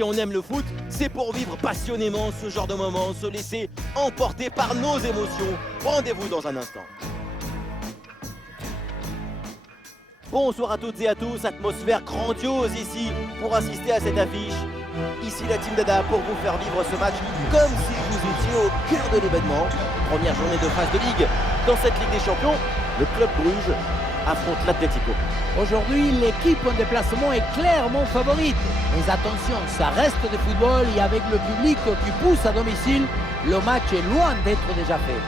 Si on aime le foot, c'est pour vivre passionnément ce genre de moment, se laisser emporter par nos émotions. Rendez-vous dans un instant. Bonsoir à toutes et à tous, atmosphère grandiose ici pour assister à cette affiche. Ici la Team Dada pour vous faire vivre ce match comme si vous étiez au cœur de l'événement. Première journée de phase de Ligue. Dans cette Ligue des Champions, le club Bruges affronte l'Atlético. Aujourd'hui, l'équipe en déplacement est clairement favorite. Mais attention, ça reste de football et avec le public qui pousse à domicile, le match est loin d'être déjà fait.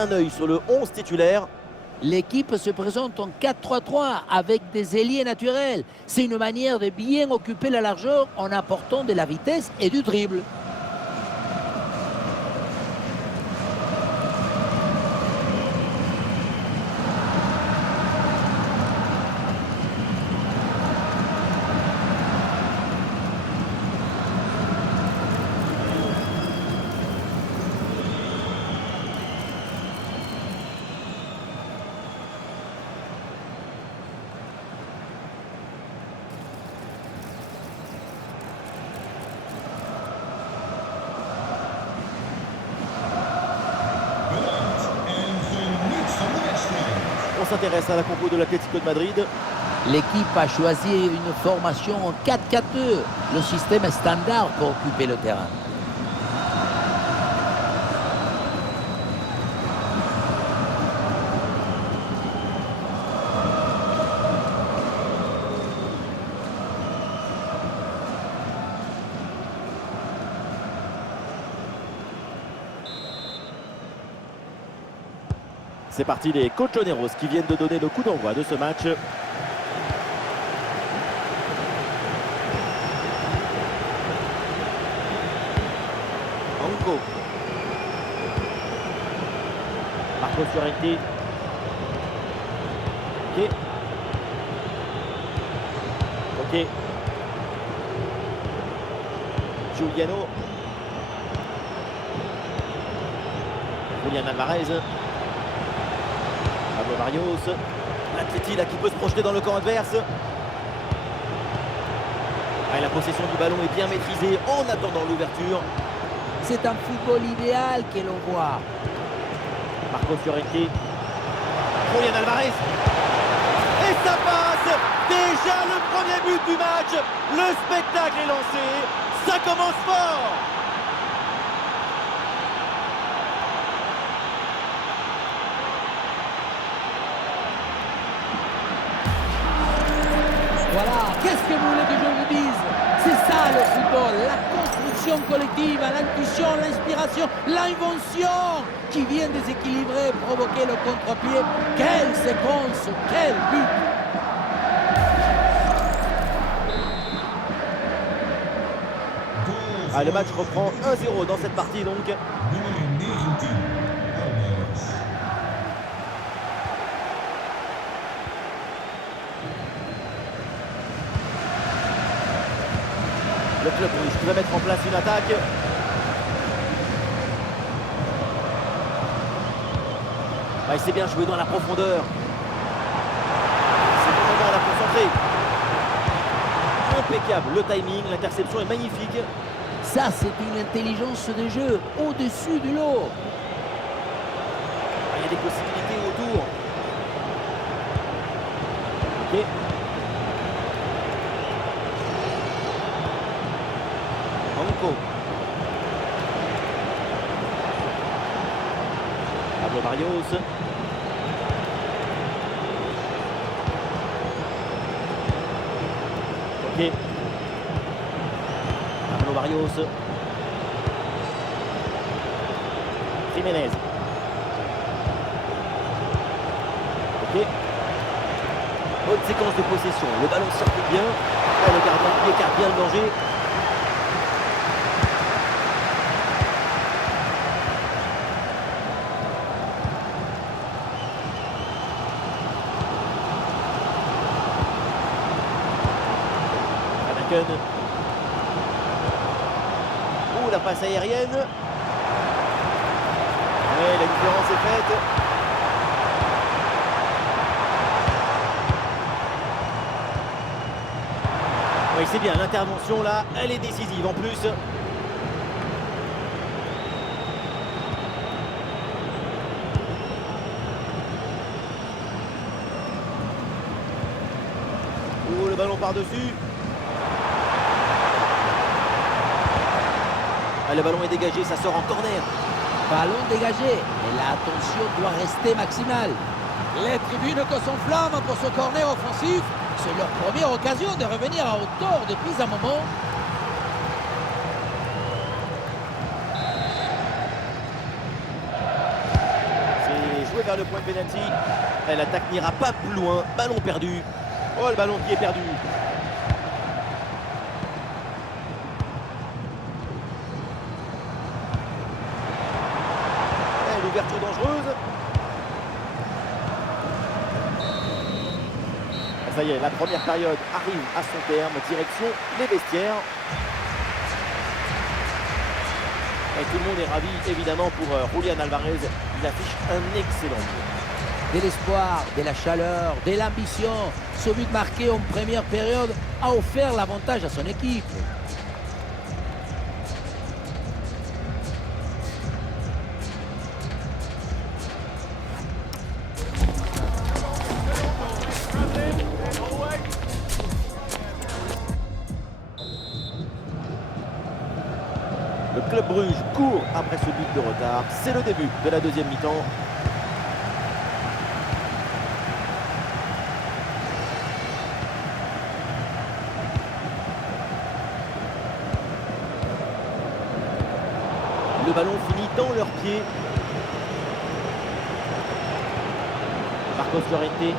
Un œil sur le 11 titulaire. L'équipe se présente en 4-3-3 avec des ailiers naturels. C'est une manière de bien occuper la largeur en apportant de la vitesse et du dribble. On s'intéresse à la compo de l'Atlético de Madrid. L'équipe a choisi une formation en 4-4-2, le système standard pour occuper le terrain. C'est parti, les Colchoneros qui viennent de donner le coup d'envoi de ce match. Anko. Marco Llorente. Ok. Ok. Giuliano. Julian Alvarez. Pablo Barrios, l'Atleti là qui peut se projeter dans le camp adverse. Et la possession du ballon est bien maîtrisée en attendant l'ouverture. C'est un football idéal que l'on voit. Marco Llorente, Julian Alvarez. Et ça passe. Déjà le premier but du match. Le spectacle est lancé. Ça commence fort. Voilà, qu'est-ce que vous voulez que je vous dise? C'est ça le football, la construction collective, l'intuition, l'inspiration, l'invention qui vient déséquilibrer, provoquer le contre-pied. Quelle séquence, quel but! Ah, le match reprend 1-0 dans cette partie donc. Le club rouge qui va mettre en place une attaque. Ah, il s'est bien joué dans la profondeur. C'est le moment là pour centrer. Impeccable, le timing, l'interception est magnifique. Ça, c'est une intelligence de jeu au-dessus du lot. Ah, il y a des possibilités autour. Ok. Anko. Pablo Barrios. Ok. Pablo Barrios. Jiménez. Ok. Bonne séquence de possession. Le ballon circule bien. Là, le gardien qui écarte bien le danger. Ouh, la passe aérienne. Ouais, la différence est faite. Oui, c'est bien, l'intervention là, elle est décisive en plus. Ouh, le ballon par-dessus. Ah, le ballon est dégagé, ça sort en corner. Ballon dégagé. Et l'attention doit rester maximale. Les tribunes que s'enflamment pour ce corner offensif. C'est leur première occasion de revenir à hauteur depuis un moment. C'est joué vers le point de pénalty. L'attaque n'ira pas plus loin. Ballon perdu. Oh, le ballon qui est perdu. L'ouverture dangereuse. Ça y est, la première période arrive à son terme. Direction les vestiaires. Et tout le monde est ravi, évidemment, pour Julián Álvarez. Il affiche un excellent jeu. De l'espoir, de la chaleur, de l'ambition. Ce but marqué en première période a offert l'avantage à son équipe. Le club Bruges court après ce but de retard. C'est le début de la deuxième mi-temps. Le ballon finit dans leurs pieds. Marcos Llorente. Il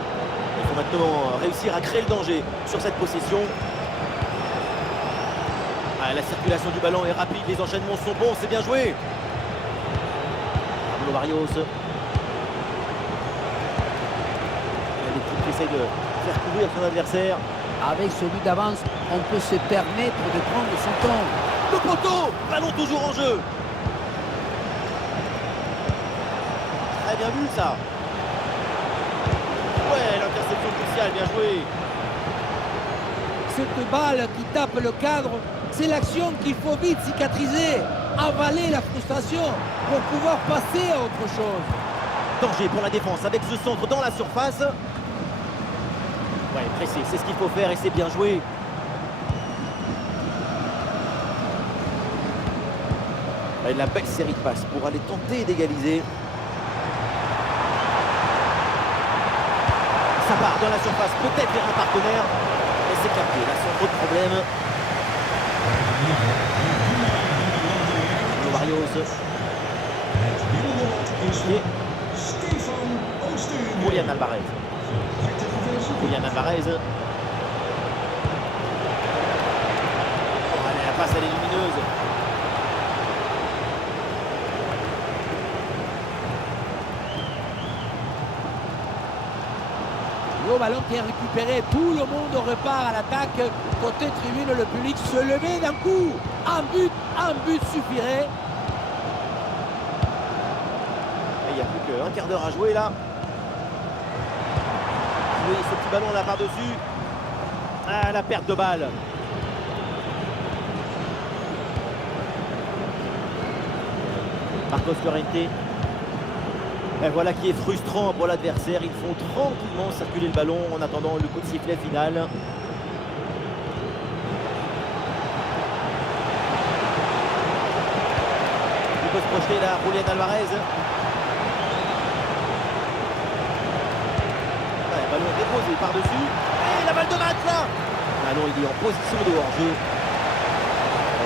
faut maintenant réussir à créer le danger sur cette possession. Ah, la circulation du ballon est rapide, les enchaînements sont bons, c'est bien joué. Pablo Barrios. L'équipe qui essaye de faire courir son adversaire. Avec ce but d'avance, on peut se permettre de prendre son temps. Le poteau, ballon toujours en jeu. Très bien vu ça. Ouais, l'interception cruciale, bien joué. Cette balle qui tape le cadre, c'est l'action qu'il faut vite cicatriser, avaler la frustration pour pouvoir passer à autre chose. Danger pour la défense avec ce centre dans la surface. Ouais, pressé, c'est ce qu'il faut faire et c'est bien joué. Et la belle série de passes pour aller tenter d'égaliser. Ça part dans la surface, peut-être vers un partenaire. Et c'est capté, là sans trop de problème. Barrios. Julián Álvarez. Julián Álvarez. Oh, allez, la passe elle est lumineuse. Le ballon qui est récupéré, tout le monde repart à l'attaque. Côté tribune, le public se levait d'un coup. Un but suffirait. Il n'y a plus qu'un quart d'heure à jouer là. Jouer ce petit ballon là par-dessus. Ah, la perte de balle. Marcos Llorente. Et voilà qui est frustrant pour l'adversaire. Ils font tranquillement circuler le ballon en attendant le coup de sifflet final. Il peut se projeter là, Julián Álvarez. Ouais, ballon déposé par-dessus. Et la balle de match là. Ah non, il est en position de hors-jeu.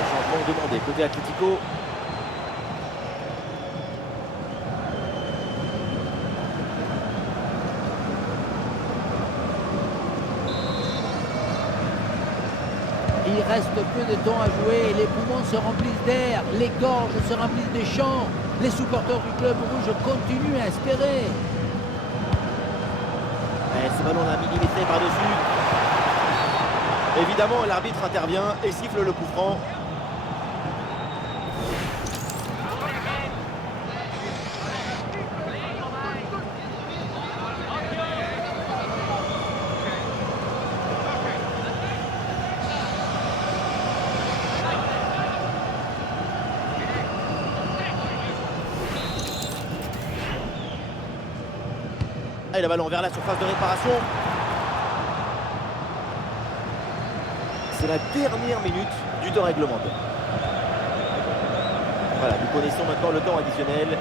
Changement demandé côté Atlético. Il reste peu de temps à jouer, les poumons se remplissent d'air, les gorges se remplissent des chants. Les supporters du club rouge continuent à espérer. Et ce ballon l'a millimétré par-dessus. Évidemment, l'arbitre intervient et siffle le coup franc. Et le ballon vers la surface de réparation. C'est la dernière minute du temps réglementaire. Voilà, nous connaissons maintenant le temps additionnel.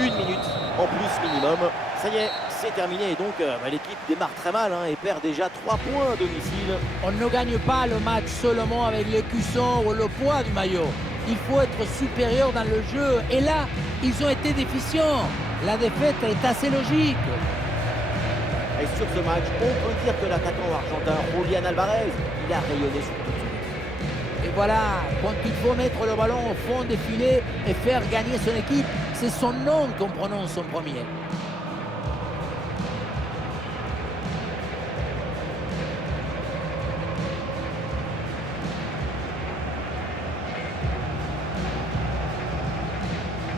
1 minute en plus minimum. Ça y est, c'est terminé. Et donc, l'équipe démarre très mal et perd déjà 3 points à domicile. On ne gagne pas le match seulement avec les cuissons ou le poids du maillot. Il faut être supérieur dans le jeu. Et là, ils ont été déficients. La défaite est assez logique. Et sur ce match, on peut dire que l'attaquant argentin Julián Álvarez, il a rayonné sur toute son équipe. Et voilà, quand il faut mettre le ballon au fond des filets et faire gagner son équipe, c'est son nom qu'on prononce en premier.